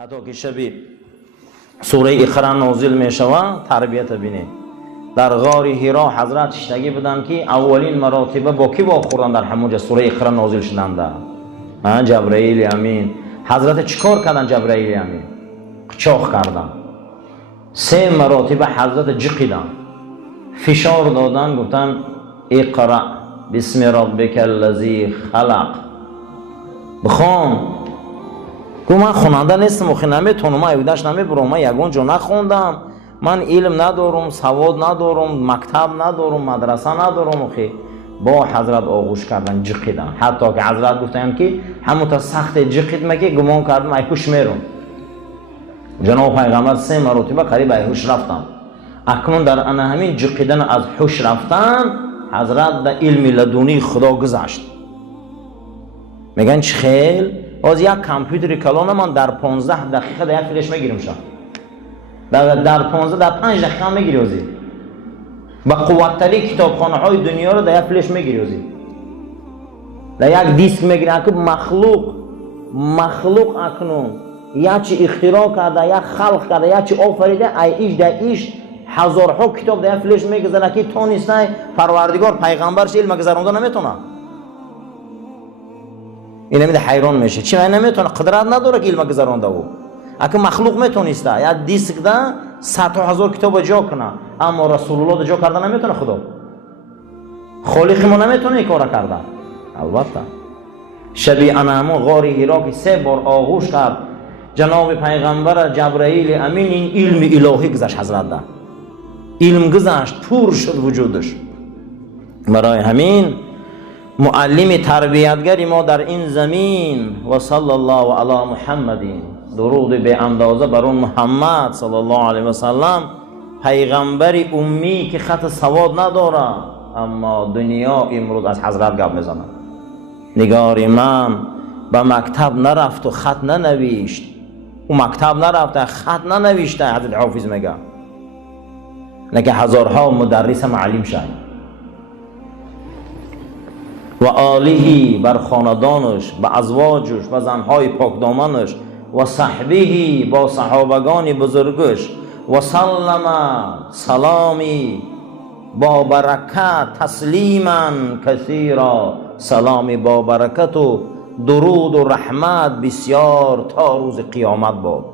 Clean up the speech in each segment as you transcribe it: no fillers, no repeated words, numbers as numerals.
حتی که شبی سوره اقرا نازل می شود تربیت بینید. در غار حرا حضرت شتگی بودن که اولین مراتبه با کی واخوردن در همونجا سوره اقرا نازل شدند. جبرائیل امین. حضرت چیکار کردن؟ جبرائیل امین چاخ کردن. 3 مراتبه حضرت جقیدن، فشار دادن، گفتن اقرا بسم ربک الذی خلق. بخوان. گفت من خواننده نیستم، خیلی نمیتونم، من ایودش نمیبرم، من یگان جا نخوندم، من علم ندارم، سواد ندارم، مکتب ندارم، مدرسه ندارم. خیلی با حضرت آغوش کردن، جقیدن. حتی که حضرت گفتن که همون تا سخت جقید مگه گمان کردم ایهوش میرم. جناب پیغمبر 3 مرتبه قریب ایهوش رفتن. اکنون در انا همین جقیدن از هوش رفتن حضرت در علم لدونی خدا گذاشت. میگن چه خیل از یک کامپیوتر کلان من در 15 دقیقه در یک فلش میگیرم شد. در 15 در 5 دقیقه میگیری ازی. با قوت‌ترین کتابخانه های دنیا رو در یک فلش میگیری ازی. در یک دیسک میگیری. که مخلوق اکنون یا چی اختراع کرده، یا خلق کرده، یا چی آفریده، ایش در ایش هزارها کتاب در یک فلش میگذاره که تو نیسته پروردگار پیغمبرش علم گذرانده نمیتونه. این نمیده حیران میشه. چی من نمیتونه؟ قدرت نداره که علم گذرانده او. اگه مخلوق میتونسته یا دیسک ده 100 هزار کتاب جا کنه، اما رسول الله جا کرده نمیتونه. خدا خالق ما نمیتونه این کار کرده. البته شبی انامو غار حرا که 3 بار آغوش کرد جناب پیغمبر جبرائیل امین، این علم الهی گذشت حضرت ده. علم گذشت، پر شد وجودش. برای همین معلم تربیتگری ما در این زمین و صلی الله علی محمد، درود به اندازه بر اون محمد صلی الله علیه و سلم، پیغمبر امی که خط سواد نداره، اما دنیا امروز از حضرت گپ میزنه. نگار من به مکتب نرفت و خط ننوشت. او مکتب نرفته، خط ننوشته. حضرت حافظ میگه لکه هزارها مدرس معلم شد. و آلیه بر خاندانش، به ازواجش و زنهای پاکدامنش، و صحبه با صحابگان بزرگش، و سلم سلامی با برکت، تسلیما کثیرا سلامی با برکت و درود و رحمت بسیار تا روز قیامت باد.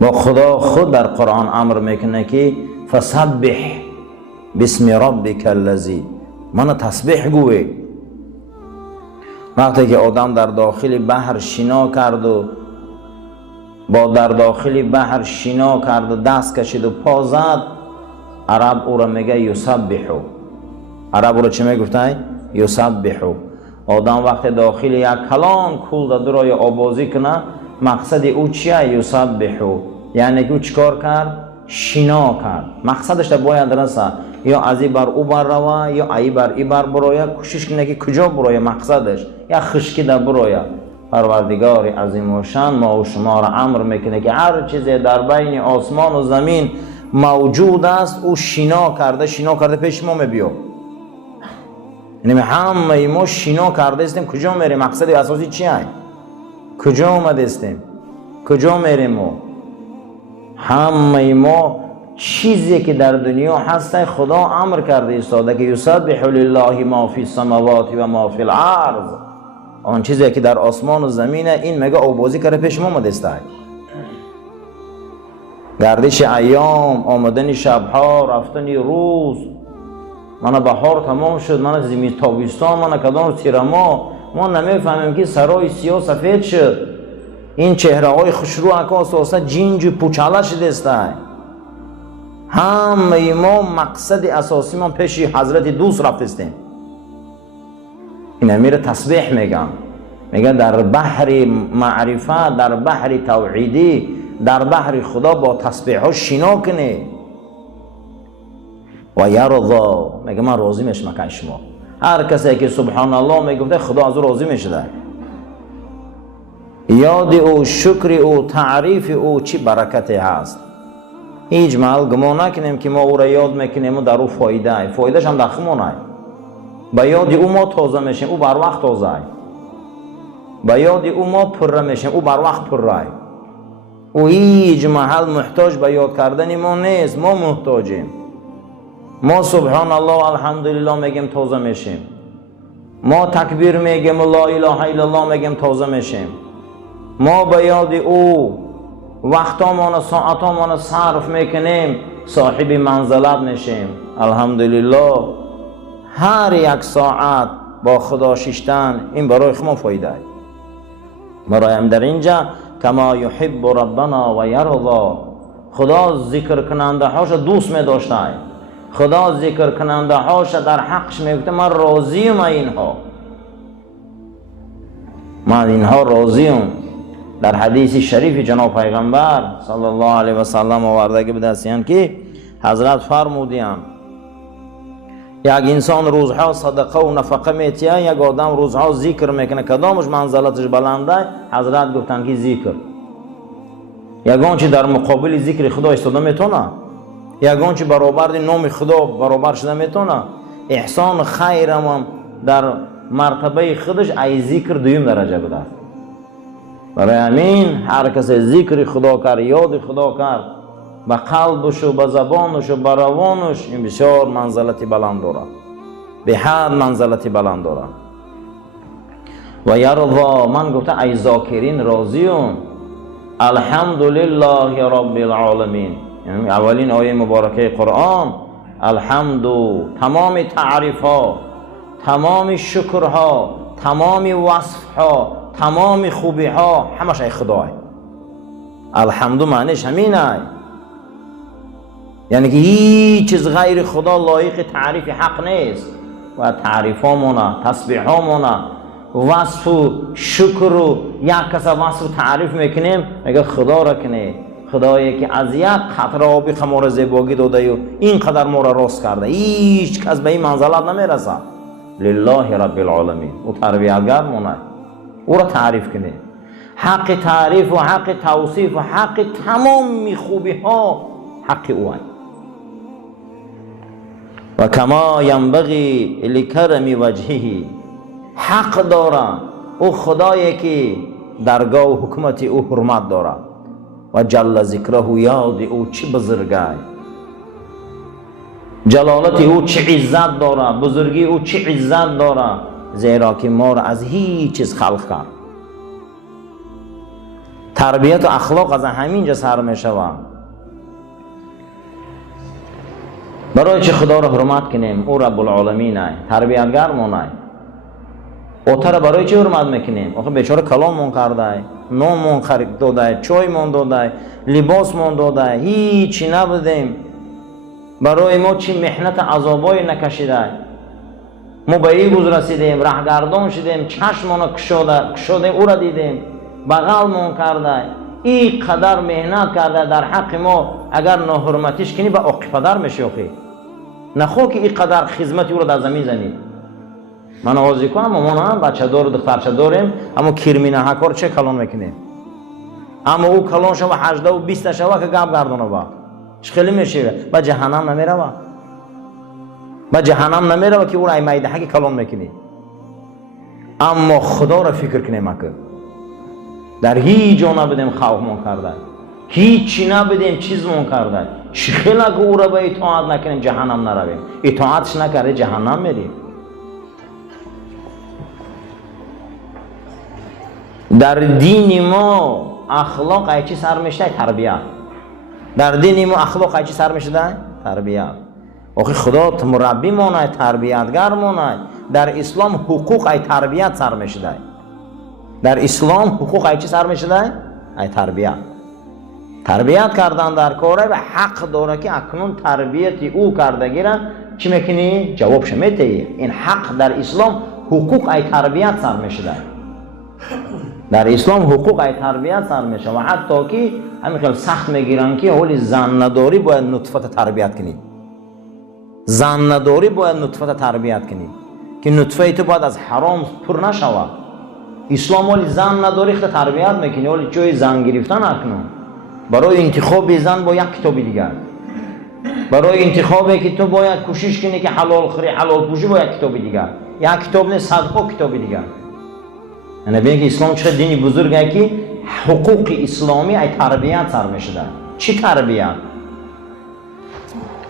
با خدا خود در قرآن امر میکنه که فسبح بسم ربک الذی، من تسبیح گوی. وقتی که آدم در داخل بحر شنا کرد و در داخل بحر شنا کرد و دست کشید و پا زد، عرب او را میگه یسبحو. عرب او را چی میگفتن؟ یسبحو. آدم وقتی داخل یک کلان کول درای آبازی کنه، مقصد او چیه؟ یسبحو. یعنی که او چیکار کرد؟ شنا کرد. مقصدش در باید رسه یا از این بر او بر روه یا ای بر ای بر برویه. کوشش کنه که کجا برویه مقصدش، یا خشکی در برویه. پروردگار عظیم و شان ما و شما را امر میکنه که هر چیزی در بین آسمان و زمین موجود است او شنا کرده پیش ما میبیو. یعنی همه ما شنا کرده استیم. کجا میریم؟ مقصد اساسی چیه؟ کجا آمده استیم؟ کجا میریم؟ ما همه ما چیزی که در دنیا هست خدا امر کرده ایستاده که یسبح لله ما فی السماوات و ما فی الارض. آن چیزی که در آسمان و زمینه، این مگه آبازی کرده پیش ما مدسته. گردش ایام، آمدن شبها، رفتن روز. من بهار تمام شد، من زمین تابستان، من کدام تیرما. ما نمیفهمیم که سرای سیاه سفید شد. این چهره های خوشرو اساسا جنج و پوچاله شده است. همه ما مقصد اساسی ما پیش حضرت دوست رفتیم. این امیر تسبیح میگن در بحر معرفت، در بحر توحیدی، در بحر خدا با تسبیح ها شنا کنه. و یرضا میگه من راضی میشم که شما. هر کسی که سبحان الله میگفته خدا از او راضی میشه. یاد او، شکر او، تعریف او چی برکتی هست. هیچ محل گمان نکنیم که ما او را یاد میکنیم و در او فایدهش هم دخمونه. با یاد او ما تازه میشیم، او بر وقت تازه. با یاد او ما پره میشیم، او بر وقت پره. او هیچ محل محتاج به یاد کردن ما نیست، ما محتاجیم. ما سبحان الله الحمدلله میگیم تازه میشیم، ما تکبیر میگیم لا اله الا الله میگیم تازه میشیم. ما به یاد او وقتامون ساعتامون صرف میکنیم، صاحب منزلت میشیم. الحمدلله هر یک ساعت با خدا شیشتن این برای ما فایده. برایم در اینجا کما یحب ربنا و یرضا، خدا ذکر کننده هاش دوست می داشته، خدا ذکر کننده هاش در حقش میگفته من راضیم اینها، من اینها راضیم. در حدیث شریف جناب پیغمبر صلی الله علیه و سلم آوردگی بدستیان که حضرت فرمودیان یک انسان روزها صدقه و نفقه میتیه، یک آدم روزها ذکر میکنه، کدامش منزلتش بلنده؟ حضرت گفتن که ذکر. یگان چی در مقابل ذکر خدا ایستاده میتونه، یگان چی برابر نام خدا برابر شده میتونه. احسان خیرم در مرتبه خودش ای ذکر دویم درجه بده. برای همین هر کس ذکر خدا کرد، یاد خدا کرد، به قلبش و به زبانش و به روانش، این بسیار منزلتی بلند داره، به حد منزلتی بلند داره. و یرضا، من گفته ای ذاکرین راضیون. الحمدلله رب العالمین، یعنی اولین آیه مبارکه قرآن. الحمد، تمام تعریف ها، تمام شکر ها، تمام وصف ها، تمام خوبی ها همش ای خداه. الحمد معنیش همینه، یعنی که هیچ چیز غیر خدا لایق تعریف حق نیست. و تعریف هامونه، تسبیح هامونه، وصف و شکر و یک کس وصف و تعریف میکنیم، میگه خدا را کنه، خدایی که از یک قطره آبی ما را زیبایی داده و اینقدر ما را راست کرده، هیچ کس به این منزلت نمیرسه. لله رب العالمین، او تربیتگر مونه، او را تعریف کنه. حق تعریف و حق توصیف و حق تمام خوبی ها حق او هست. و کما ینبغی لکرم وجهه، حق داره او خدایی که درگاه و حکمت او حرمت داره. و جل ذکره، یاد او چی بزرگه، جلالت او چی عزت داره، بزرگی او چی عزت داره، زیرا که ما را از هیچ چیز خلق کرد. تربیت و اخلاق از همینجا سر می شود. برای چه خدا را حرمت کنیم؟ او رب العالمین است، تربیتگر مون است. اوتر برای چه حرمت میکنیم؟ آخه بیچاره کلام مون کرده، نون مون خرید داده، چای مون داده، لباس مون داده، هیچی نبودیم. برای ما چی محنت عذابای نکشیده، ما به این روز رسیدیم، رهگردان شدیم، چشممون کشاده او را دیدیم، بغل مون کرده، این قدر محنت کرده در حق ما. اگر ناحرمتیش کنی به عاقبت میشی. آخه نخو که این قدر خدمت او را در زمین زنی. من آوازی کنم ما هم بچه دار و دخترچه داریم، اما کرمی نهکار چه کلان میکنیم، اما او کلان شو 18 و 20 شو که گپ گردونه با خیلی میشه با جهنم نمیره، با جهنم نمیره که او را میده که کلان میکنی. اما خدا را فکر کنیم که در هیچ جا نبودیم خوفمون کرده، هیچی نبودیم چیزمون کرده، خیلی که او را به اطاعت نکنیم جهنم نرویم، اطاعتش نکرده جهنم میریم. در دین ما اخلاق ای چی سر میشته؟ تربیت. در دین ما اخلاق ای چی سر میشته؟ تربیت. آخه خدا مربی مونه، تربیتگر مونه. در اسلام حقوق ای تربیت سر میشته. در اسلام حقوق ای چی سر میشده؟ ای تربیت. تربیت کردن در کاره و حق داره که اکنون تربیت او کردگی را چی میکنی؟ جوابش میدی. این حق در اسلام حقوق ای تربیت سر میشده. در اسلام حقوق ای تربیت سر میشه و حتی که همین خیلی سخت میگیرن که اولی زن نداری باید نطفت تربیت کنی. زن نداری باید نطفت تربیت کنی که نطفه تو باید از حرام پر نشود. اسلام ولی زن نداری خیلی تربیت میکنی، ولی جای زن گرفتن اکنون برای انتخاب زن با یک کتابی دیگر، برای انتخابی که تو باید کوشش کنی که حلال خوری حلال پوشی با یک کتابی دیگر، یک کتاب نه صدها کتابی دیگر. یعنی ببین که اسلام چه دینی بزرگه که حقوق اسلامی ای تربیت سر میشه. چی تربیت؟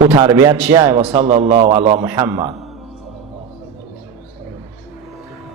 او تربیت چیه؟ و صلی الله علی محمد.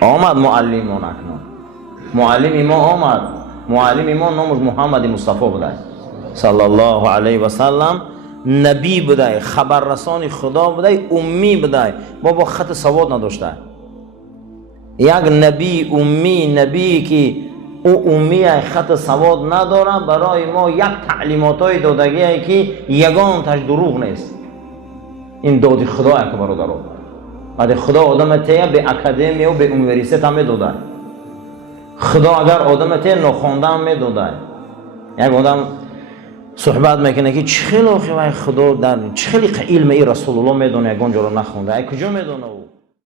آمد معلم اکنون، معلم ما آمد، معلم ما نامش محمد مصطفی بوده صلی الله علیه و سلم. نبی بوده، خبررسان خدا بوده، امی بوده، بابا خط سواد نداشته. یک نبی امی، نبی که او امی خط سواد نداره، برای ما یک تعلیماتای دادگی که یگان تاش دروغ نیست. این دادی خدا که برادران، بعد خدا آدم تیه به اکادمی و به یونیورسیته هم میداده. خدا اگر آدم تیه نخوانده هم میداده. یک آدم صحبت میکنه که چه خیلی خدا در چه خیلی علم ای رسول الله میدونه، یگان جا رو نخونده، ای کجا میدونه؟